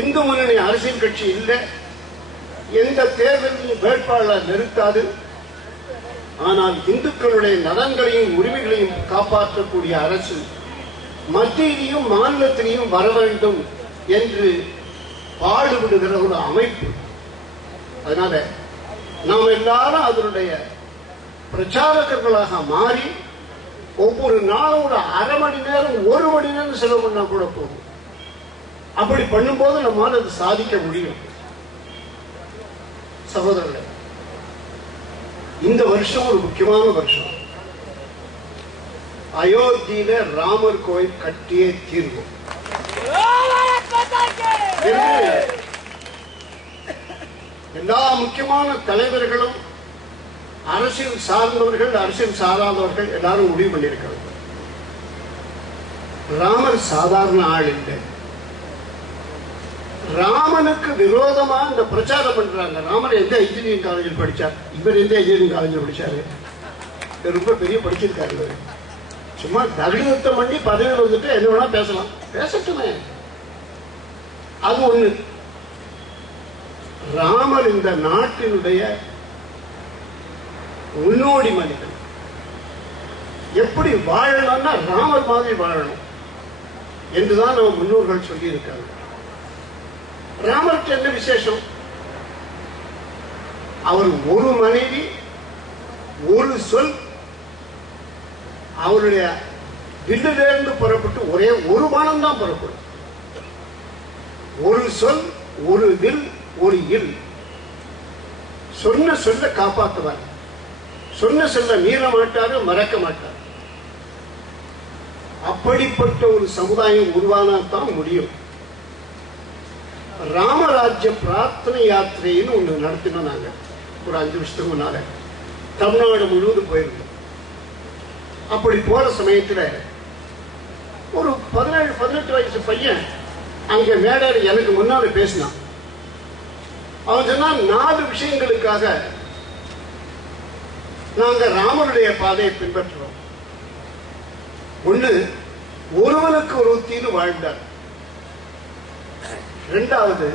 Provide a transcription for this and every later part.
இந்து முன்னணி அரசியல் கட்சி இல்லை. எந்த தேர்தலையும் வேட்பாளர் நிறுத்தாது. ஆனால் இந்துக்களுடைய நலன்களையும் உரிமைகளையும் காப்பாற்றக்கூடிய அரசு மத்தியிலையும் மாநிலத்திலையும் வர வேண்டும் என்று பாடுபடுகிற ஒரு அமைப்பு. அதனால நாம் எல்லாரும் அதனுடைய பிரச்சாரகர்களாக மாறி ஒவ்வொரு நாளும் ஒரு அரை மணி நேரம் ஒரு மணி நேரம் செலவு பண்ணா கூட போகும் அப்படி பண்ணும்போது நம்மால் அது சாதிக்க முடியும். சகோதரர்களே இந்த வருஷம் ஒரு முக்கியமான வருஷம். அயோத்தியில ராமர் கோயில் கட்டியே தீர்வு எல்லா முக்கியமான தலைவர்களும் அரசியல் சார்ந்தவர்கள் அரசியல் சாராதவர்கள் எல்லாரும் முடிவு பண்ணியிருக்கிறாங்க. ராமர் சாதாரண ஆள் இல்லை. ராமனுக்கு விரோதமா இந்த பிரச்சாரம் பண்றாங்க. ராமர் எந்த இன்ஜினியரிங் காலேஜில் படிச்சார்? இவர் எந்த இன்ஜினியரிங் காலேஜில் படிச்சாரு? ரொம்ப பெரிய படிச்சிருக்காரு இவர். சும்மா தகுதித்தம் பண்ணி பதவியில் வந்துட்டு என்ன வேணா பேசலாம். பேசட்டுமே. அது ஒண்ணு. ராமர் இந்த நாட்டினுடைய முன்னோடி மனிதன். எப்படி வாழணும்னா ராமர் மாதிரி வாழணும். என்றுதான் நம்ம முன்னோர்கள் சொல்லியிருக்காங்க. ராமருக்கு என்ன விசேஷம்? அவர் ஒரு மனைவி ஒரு சொல். அவருடைய வில்லிலிருந்து புறப்பட்டு ஒரே ஒரு பானம் தான் புறப்படும். ஒரு சொல் ஒரு வில் ஒரு இல். சொன்ன சொல்ல காப்பாற்றுவார். சொன்ன சொல்ல மீற மாட்டாரு மறக்க மாட்டார். அப்படிப்பட்ட ஒரு சமுதாயம் உருவானாதான் முடியும். ராமராஜ்ய பிரார்த்தனை யாத்திரைன்னு ஒன்று நடத்தினோம் நாங்க. ஒரு அஞ்சு வருஷத்துக்கு முன்னால. தமிழ்நாடு முழுவதும் போயிருந்தோம். அப்படி போகிற சமயத்துல ஒரு பதினேழு பதினெட்டு வயசு பையன் அங்க மேடையில் எனக்கு முன்னால் பேசினான். அவன் சொன்னால் நாலு விஷயங்களுக்காக நாங்க ராமனுடைய பாதையை பின்பற்றுறோம். ஒண்ணு ஒருவனுக்கு ஒரு ஒருத்தின்னு வாழ்ந்தார். இரண்டாவது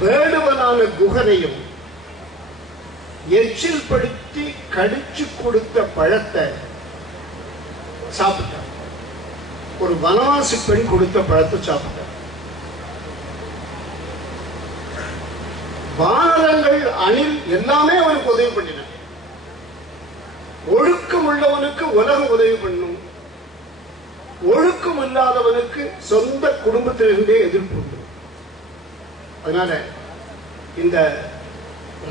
வேடுவனான குகனையும் எச்சில் படுத்தி கடிச்சு கொடுத்த பழத்தை சாப்பிட்டார் ஒரு வனவாசி பெண் கொடுத்த பழத்தை சாப்பிட்டார் வானரங்கள் அணில் எல்லாமே அவனுக்கு உதவி பண்ணின. ஒழுக்கம் உள்ளவனுக்கு உலகம் உதவி பண்ணும். ஒழுக்கம் இல்லாதவனுக்கு சொந்த குடும்பத்திலிருந்தே எதிர்ப்பு உண்டு. அதனால இந்த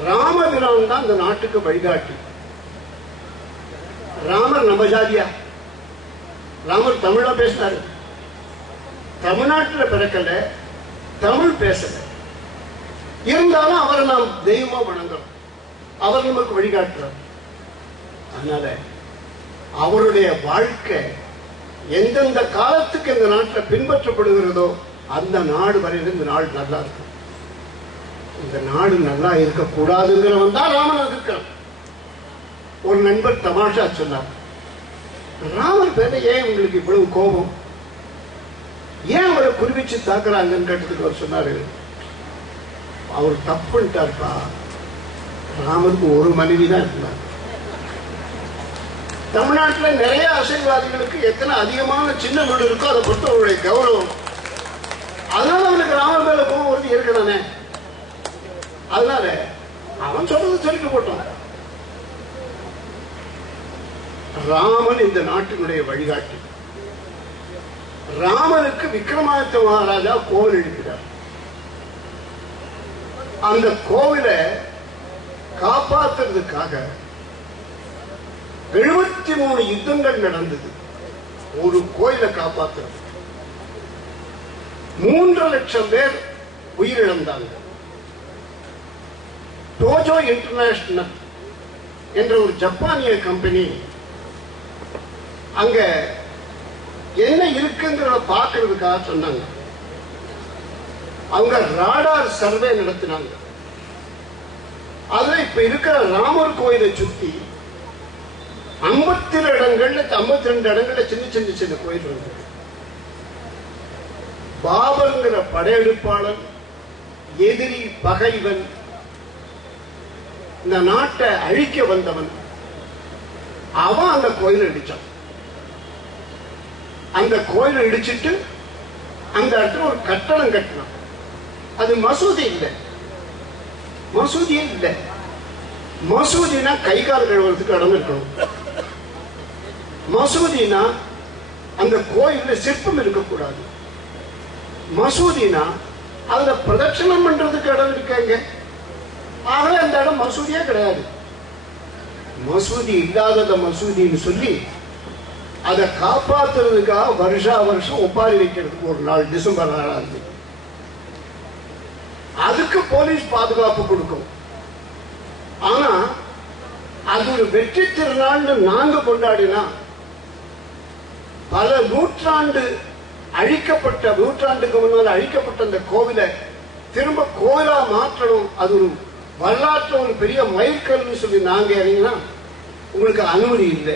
ராமபிரான் தான் இந்த நாட்டுக்கு வழிகாட்டி. ராமர் நம்ம ஜாதியா ராமர் தமிழா பேசினாரு தமிழ்நாட்டில் பிறக்கல தமிழ் பேசல. இருந்தாலும் அவரை நாம் தெய்வமா வணங்குறோம் அவர் நமக்கு வழிகாட்டுறார். அதனால அவருடைய வாழ்க்கை எந்தெந்த காலத்துக்கு இந்த நாட்டில் பின்பற்றப்படுகிறதோ அந்த நாடு வரையில இந்த நாடு நல்லா இருக்கும். இந்த நாடு நல்லா இருக்கக்கூடாதுங்கிறவன் தான் ராமன் இருக்கிறான் ஒரு நண்பர் தமாஷா சொன்னார் ராமர் பேர ஏன் உங்களுக்கு இவ்வளவு கோபம்? ஏன் அவரை குறிவிச்சு தாக்குறாங்கன்னு கேட்டதுக்கு அவர் சொன்னாரு அவர் தப்புன்ட்டார்ப்பா. ராமருக்கு ஒரு மனைவி தான் இருந்தார் தமிழ்நாட்டில் நிறைய அரசியல்வாதிகளுக்கு எத்தனை அதிகமான சின்ன வீடு இருக்கோ அதை பொறுத்த அவருடைய கௌரவம். அதனால அவனுக்கு ராமர் மேல போக வருது இருக்கதானே அதனால அவன் சொல்றது சொல்லிட்டு போட்டான் ராமன் இந்த நாட்டினுடைய வழிகாட்டி. ராமனுக்கு விக்ரமாதித்த மகாராஜா கோவில் எழுப்பினார் அந்த கோவிலை காப்பாத்துறதுக்காக எழுபத்தி மூணு யுத்தங்கள் நடந்தது. ஒரு கோயிலை காப்பாத்துறது. மூன்று லட்சம் பேர் உயிரிழந்தாங்க டோஜோ இன்டர்நேஷனல் என்ற ஒரு ஜப்பானிய கம்பெனி அங்க என்ன இருக்குங்கிறத பார்க்கறதுக்காக சொன்னாங்க. அவங்க ராடார் சர்வே நடத்தினாங்க. அதுல இப்ப இருக்கிற ராமர் கோயிலை சுத்தி ஐம்பத்தி இடங்கள்ல ஐம்பத்தி ரெண்டு இடங்கள்ல சின்ன சின்ன சின்ன கோயில் இருந்தது பாபங்கிற படையெடுப்பாளன் எதிரி பகைவன் இந்த நாட்டை அழிக்க வந்தவன் அவன் அந்த கோயிலை இடிச்சான். அந்த கோயில் இடிச்சிட்டு அந்த இடத்துல ஒரு கட்டடம் கட்டினான். அது மசூதி இல்லை. மசூதியே இல்லை. மசூதினா கை கால் கழுவுறதுக்கு இடம் இருக்கணும். மசூதினா அந்த கோயில்ல சிற்பம் இருக்கக்கூடாது மசூதினா அதுல பிரதட்சணம் பண்றதுக்கு இடம் இருக்காங்க. ஆகவே அந்த இடம் மசூதியே கிடையாது. மசூதி இல்லாதத மசூதின்னு சொல்லி அதை காப்பாத்துறதுக்காக வருஷா வருஷம் ஒப்பாரி வைக்கிறதுக்கு ஒரு நாள் டிசம்பர் ஆறாம் தேதி. அதுக்கு போலீஸ் பாதுகாப்பு கொடுக்கும். ஆனா அது ஒரு வெற்றி திருநாள்னு நாங்க கொண்டாடினா பல நூற்றாண்டு அழிக்கப்பட்ட நூற்றாண்டுக்கு முன்னால் அழிக்கப்பட்ட அந்த கோவிலை திரும்ப கோவிலா மாற்றணும். அது ஒரு வரலாற்று ஒரு பெரிய மைல்கல்னு சொல்லி நாங்க இறங்கினா உங்களுக்கு அனுமதி இல்லை.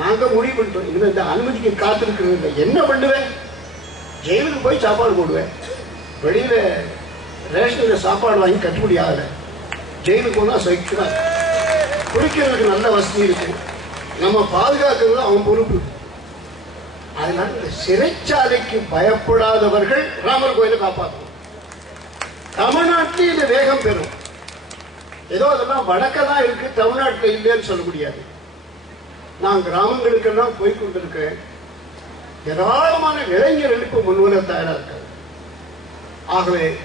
நாங்க முடிவு பண்ணிட்டோம். இனிமே இந்த அனுமதிக்கு காத்திருக்கிறது இல்லை. என்ன பண்ணுவேன்? ஜெயிலுக்கு போய் சாப்பாடு போடுவேன். வெளியில ரேஷனில் சாப்பாடு வாங்கி கட்டுப்படி ஆகலை. ஜெயிலுக்கு போனால் சைக்கிள் குடிக்கிறதுக்கு நல்ல வசதி இருக்குது நம்ம பாதுகாக்கிறது அவன் பொறுப்பு. அதனால இந்த சிறைச்சாலைக்கு பயப்படாதவர்கள் ராமர் கோயிலை காப்பாற்றணும். தமிழ்நாட்டில் இது வேகம் பெறும். ஏதோ அதெல்லாம் வடக்கெல்லாம் இருக்கு தமிழ்நாட்டில் இல்லைன்னு சொல்ல முடியாது. நான் கிராமங்களுக்கெல்லாம் போய் கொண்டிருக்கிறேன் ஏராளமான இளைஞர்கள் இப்ப முன்வர தயாரா இருக்காங்க. ஆகவே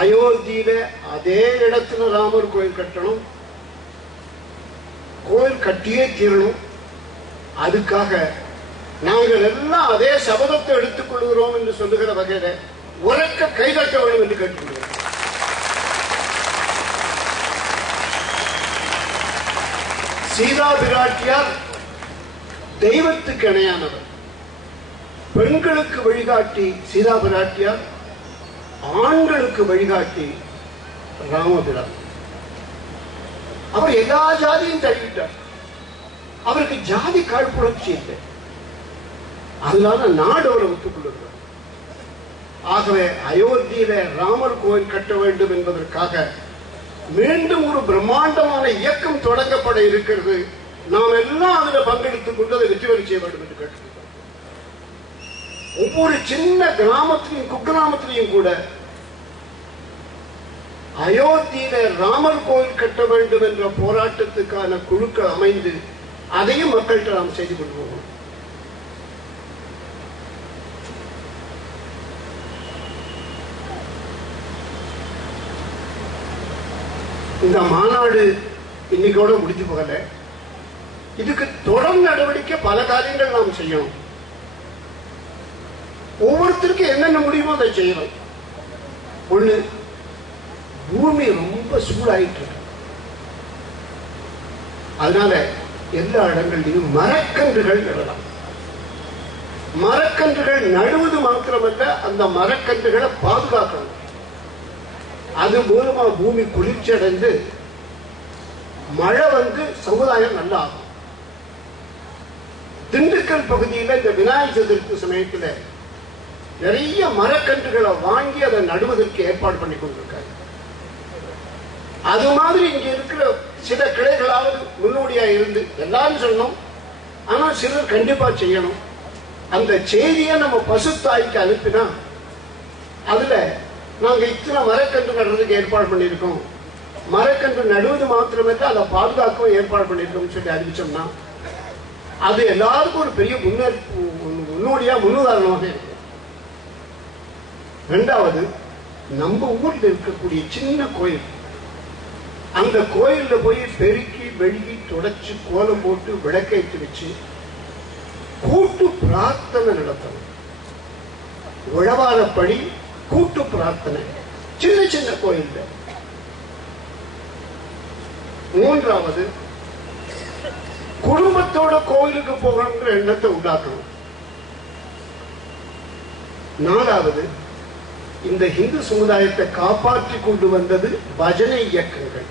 அயோத்தியில அதே இடத்துல ராமர் கோயில் கட்டணும். கோயில் கட்டியே தீரணும். அதுக்காக நாங்கள் எல்லாம் அதே சபதத்தை எடுத்துக் கொள்கிறோம் என்று சொல்லுகிற வகையில உறக்க கைதட்ட வேண்டும் என்று கேட்டுக்கொள்கிறோம் சீதா பிராட்டியார் தெய்வத்துக்கு இணையானவர். பெண்களுக்கு வழிகாட்டி சீதா பிராட்டியார் ஆண்களுக்கு வழிகாட்டி ராமபிரான். அவர் எல்லா ஜாதியும் தள்ளிவிட்டார். அவருக்கு ஜாதி காழ்ப்புணர்ச்சி இல்லை. அதனால நாடு அவரை ஒத்துக்கொள்ளுகிறார் ஆகவே அயோத்தியில ராமர் கோயில் கட்ட வேண்டும் என்பதற்காக மீண்டும் ஒரு பிரம்மாண்டமான இயக்கம் தொடங்கப்பட இருக்கிறது. நாம் எல்லாம் அதுல பங்கெடுத்துக் கொண்டு அதை வெற்றி செய்ய வேண்டும் என்று கேட்டுக்கொள்கிறோம். ஒவ்வொரு சின்ன கிராமத்திலையும் குக்கிராமத்திலையும் கூட அயோத்தியில ராமர் கோயில் கட்ட வேண்டும் என்ற போராட்டத்துக்கான குழுக்கள் அமைந்து அதையும் மக்கள்கிட்ட நாம் செய்து கொண்டு போகணும் இந்த மாநாடு இன்னைக்கோட முடிஞ்சு போகல. இதுக்கு தொடர் நடவடிக்கை பல காரியங்கள் நாம் செய்யணும். ஒவ்வொருத்தருக்கும் என்னென்ன முடியுமோ அதை செய்யணும். ஒண்ணு பூமி ரொம்ப சூடாயிட்டு இருக்கு. அதனால எல்லா இடங்களிலும் மரக்கன்றுகள் நடலாம். மரக்கன்றுகள் நடுவது மாத்திரமல்ல அந்த மரக்கன்றுகளை பாதுகாக்கணும். அது மூலமா பூமி குளிர்ச்சி அடைந்து மழை வந்து சமுதாயம் நல்லா ஆகும் திண்டுக்கல் பகுதியில் இந்த விநாயகர் சதுர்த்தி சமயத்தில் நிறைய மரக்கன்றுகளை வாங்கி அதை நடுவதற்கு ஏற்பாடு பண்ணி கொண்டிருக்காங்க அது மாதிரி இங்க இருக்கிற சில கிளைகளாவது முன்னோடியா இருந்து எல்லாரும் சொல்லணும். ஆனா சிலர் கண்டிப்பா செய்யணும். அந்த செய்தியை நம்ம பசுத்தாய்க்கு அனுப்பினா அதுல நாங்க இத்தனை மரக்கன்று நடுறதுக்கு ஏற்பாடு பண்ணியிருக்கோம். மரக்கன்று நடுவது மாத்திரமல்ல அதை பாதுகாக்கவும் ஏற்பாடு பண்ணியிருக்கோம்னு சொல்லி அறிவிச்சோம்னா அது எல்லாருக்கும் ஒரு பெரிய முன்னேற் முன்னோடியா முன்னுதாரணமாக இருக்கும் ரெண்டாவது நம்ம ஊர்ல இருக்கக்கூடிய சின்ன கோயில் அந்த கோயில்ல போய் பெருக்கி வெழுகி தொடச்சு கோலம் போட்டு விளக்கேற்றி வச்சு கூட்டு பிரார்த்தனை நடத்தணும். உழவாரப்படி கூட்டு பிரார்த்தனை. சின்ன சின்ன கோயில்ல. மூன்றாவது குடும்பத்தோட கோயிலுக்கு போகணுங்கிற எண்ணத்தை உண்டாக்கணும். நாலாவது இந்த இந்து சமுதாயத்தை காப்பாற்றி கொண்டு வந்தது பஜனை இயக்கங்கள்.